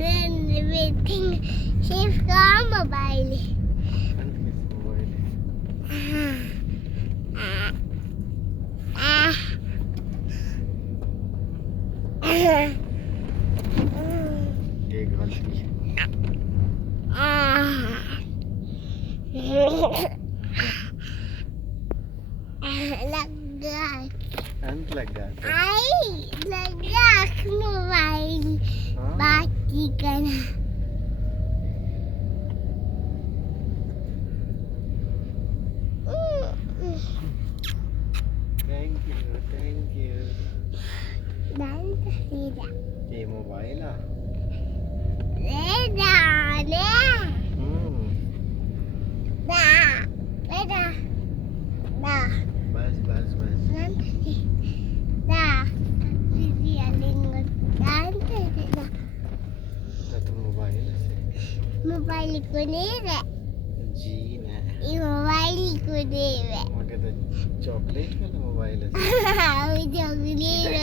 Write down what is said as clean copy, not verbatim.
then everything she's got mobile. अंत किस mobile ये गलती है लगा अंत लगा आई लगा मोबाइल बाकी करना थैंक यू सीधा ये मोबाइल है ले जाने दा ले जा दा बस बस बस nanti dah dia lingkut nanti dah ना तो मोबाइल से mobile ko nire जी ना mobile ko nire मगर तो चॉकलेट वाला मोबाइल है chocolate